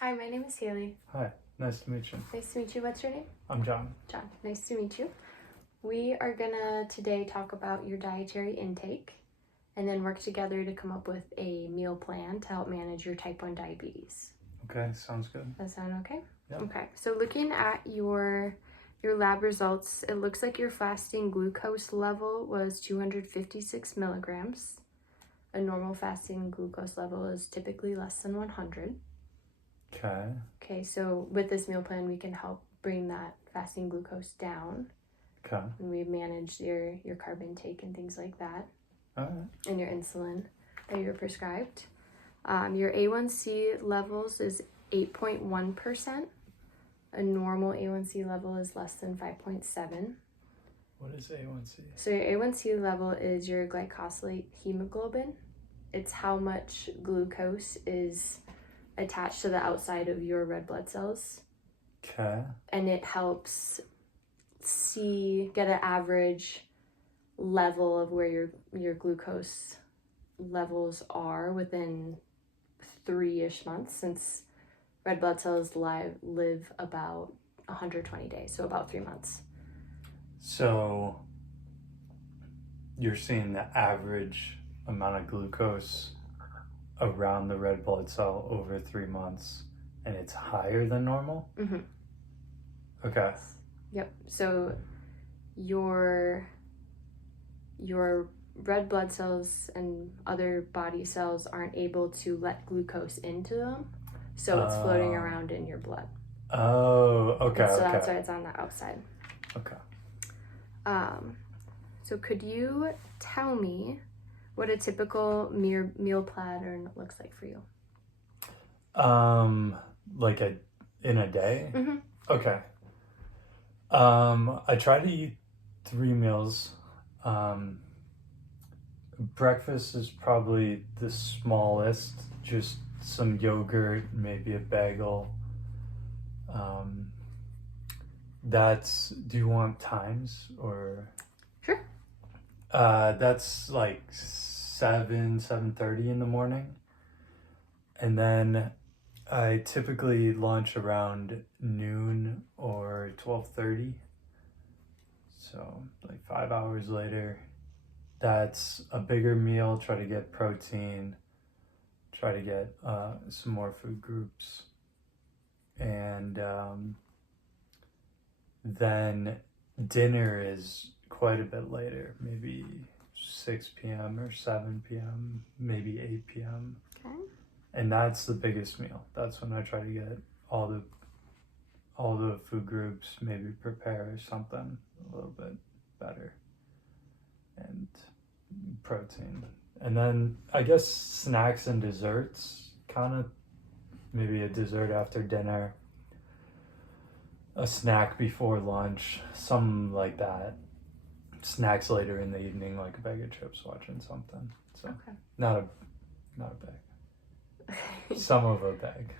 Hi, my name is Haley. Hi, nice to meet you. Nice to meet you. What's your name? I'm John. John. Nice to meet you. We are gonna today talk about your dietary intake and then work together to come up with a meal plan to help manage your type 1 diabetes. Okay, sounds good. Does that sound okay? Yep. Okay, so looking at your lab results, it looks like your fasting glucose level was 256 milligrams. A normal fasting glucose level is typically less than 100. Okay. Okay, so with this meal plan, we can help bring that fasting glucose down. Okay. And we manage your carb intake and things like that. All right. And your insulin that you're prescribed. Your A1C levels is 8.1%. A normal A1C level is less than 5.7. What is A1C? So your A1C level is your glycosylate hemoglobin. It's how much glucose is attached to the outside of your red blood cells. Okay. And it helps get an average level of where your glucose levels are within 3-ish months, since red blood cells live about 120 days, so about 3 months. So you're seeing the average amount of glucose around the red blood cell over 3 months, and it's higher than normal? Mm-hmm. Okay. Yep. So your red blood cells and other body cells aren't able to let glucose into them, so it's floating around in your blood. Oh, okay. And so that's why it's on the outside. Okay. So could you tell me what a typical meal pattern looks like for you? Like in a day? Mm-hmm. Okay. I try to eat 3 meals. Breakfast is probably the smallest, just some yogurt, maybe a bagel. Do you want times or? Sure. That's like 7:30 in the morning. And then I typically lunch around noon or 12:30. So like 5 hours later. That's a bigger meal. Try to get protein. Try to get some more food groups. And then dinner is quite a bit later, maybe 6 p.m. or 7 p.m., maybe 8 p.m. Okay. And that's the biggest meal. That's when I try to get all the food groups, maybe prepare something a little bit better. And protein. And then I guess snacks and desserts, kind of maybe a dessert after dinner, a snack before lunch, something like that. Snacks later in the evening, like a bag of chips, watching something. So Okay. not a bag. Some of a bag.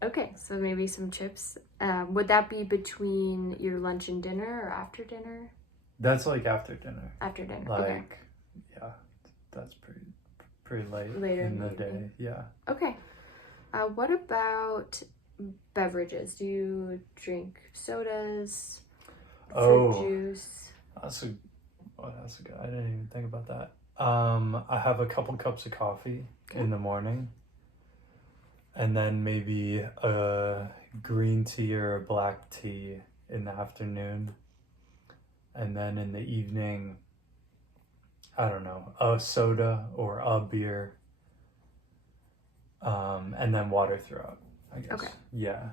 Okay, so maybe some chips. Would that be between your lunch and dinner or after dinner? That's like after dinner. After dinner. Like, okay. Yeah, that's pretty late Later in the day. Yeah. Okay. What about beverages? Do you drink sodas, fruit juice? That's good. I didn't even think about that. I have a couple cups of coffee in the morning, and then maybe a green tea or a black tea in the afternoon, and then in the evening, I don't know, a soda or a beer, and then water throughout, I guess. Okay. Yeah.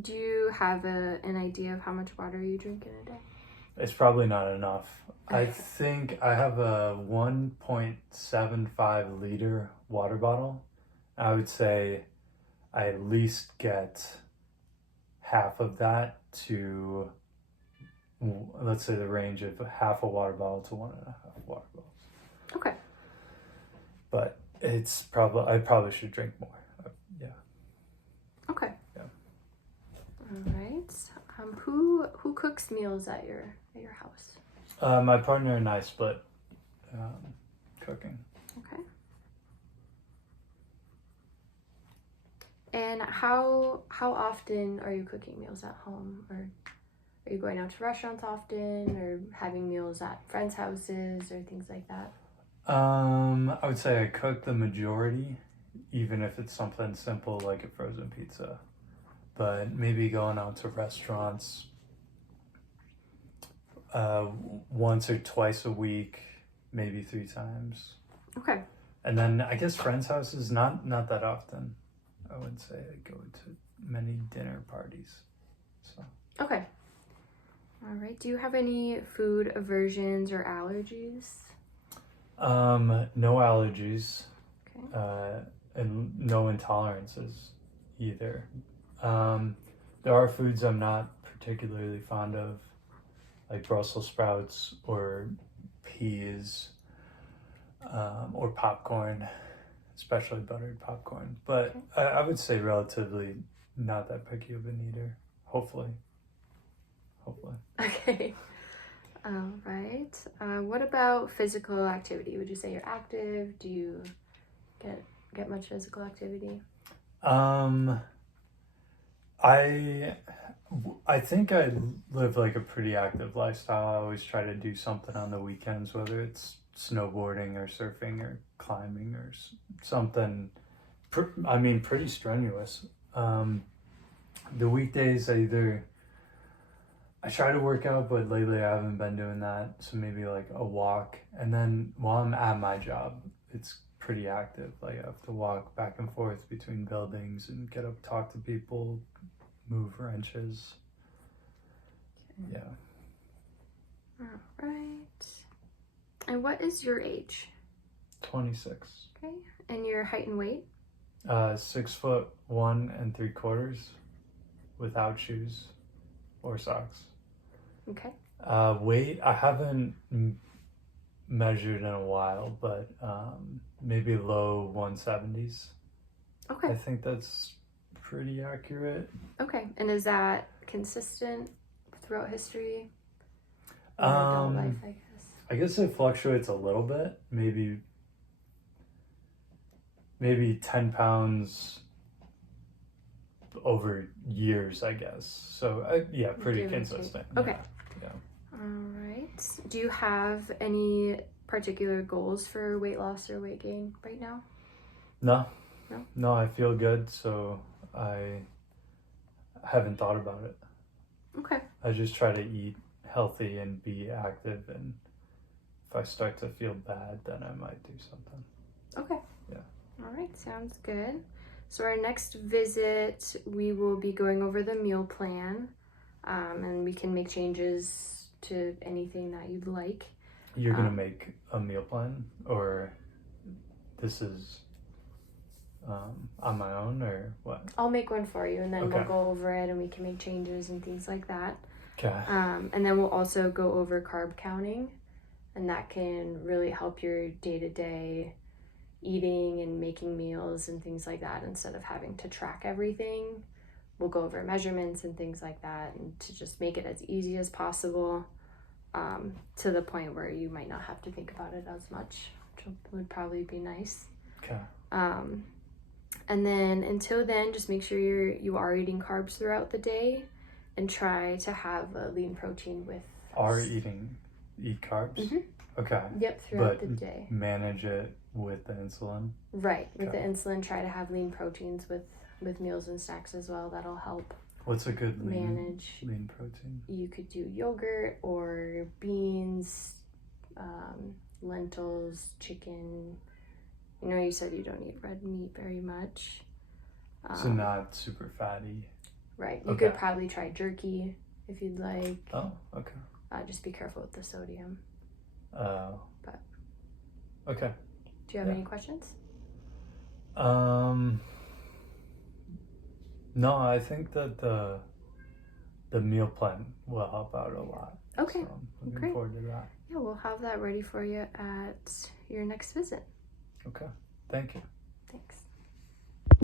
Do you have an idea of how much water you drink in a day? It's probably not enough. I think I have a 1.75 liter water bottle. I would say I at least get half of that to, let's say, the range of half a water bottle to 1.5 water bottles. Okay. But I probably should drink more. Yeah. Okay. Yeah. All right. Who cooks meals at your house? My partner and I split cooking. Okay. And how often are you cooking meals at home, or are you going out to restaurants often, or having meals at friends' houses or things like that? I would say I cook the majority, even if it's something simple like a frozen pizza. But maybe going out to restaurants once or twice a week, maybe 3 times. Okay. And then I guess friends' houses, not that often. I would say I go to many dinner parties. So Okay. All right. Do you have any food aversions or allergies? no allergies, Okay. and no intolerances either. There are foods I'm not particularly fond of, like Brussels sprouts or peas, or popcorn, especially buttered popcorn. But Okay. I would say relatively not that picky of an eater. Hopefully. Okay. All right. What about physical activity? Would you say you're active? Do you get much physical activity? I think I live like a pretty active lifestyle. I always try to do something on the weekends, whether it's snowboarding or surfing or climbing or something. Pretty strenuous. The weekdays I try to work out, but lately I haven't been doing that. So maybe like a walk, and then while I'm at my job, it's pretty active. Like I have to walk back and forth between buildings and get up, talk to people, move wrenches. Yeah. All right. And what is your age? 26. Okay. And your height and weight? 6'1 3/4" without shoes or socks. Okay. Weight, I haven't measured in a while, but maybe low 170s. Okay. I think that's pretty accurate. Okay. And is that consistent throughout history? In adult life, I guess. I guess it fluctuates a little bit. Maybe 10 pounds over years, I guess. So yeah, pretty Give or take. consistent. Okay. Yeah. All right. Do you have any particular goals for weight loss or weight gain right now? No, I feel good, so I haven't thought about it. Okay. I just try to eat healthy and be active, and if I start to feel bad, then I might do something. Okay. Yeah. All right, sounds good. So our next visit, we will be going over the meal plan, and we can make changes to anything that you'd like. You're gonna make a meal plan, or this is on my own, or what? I'll make one for you, and then Okay. we'll go over it, and we can make changes and things like that. Okay. And then we'll also go over carb counting, and that can really help your day-to-day eating and making meals and things like that. Instead of having to track everything, we'll go over measurements and things like that, and to just make it as easy as possible, to the point where you might not have to think about it as much, which would probably be nice. Okay. And then until then, just make sure you are eating carbs throughout the day, and try to have a lean protein with Eat carbs? Mhm. Okay. Yep, throughout But the day. manage it with the insulin. Right. With Okay. the insulin, try to have lean proteins with meals and snacks as well. That'll help What's a good manage. lean protein? You could do yogurt or beans, lentils, chicken. You know, you said you don't eat red meat very much. So not super fatty. Right. You Okay. could probably try jerky if you'd like. Oh, okay. Just be careful with the sodium. But okay. Do you have Yeah. any questions? No, I think that the meal plan will help out a lot. Okay. So I'm looking Great. forward to that. Yeah, we'll have that ready for you at your next visit. Okay. Thank you. Thanks.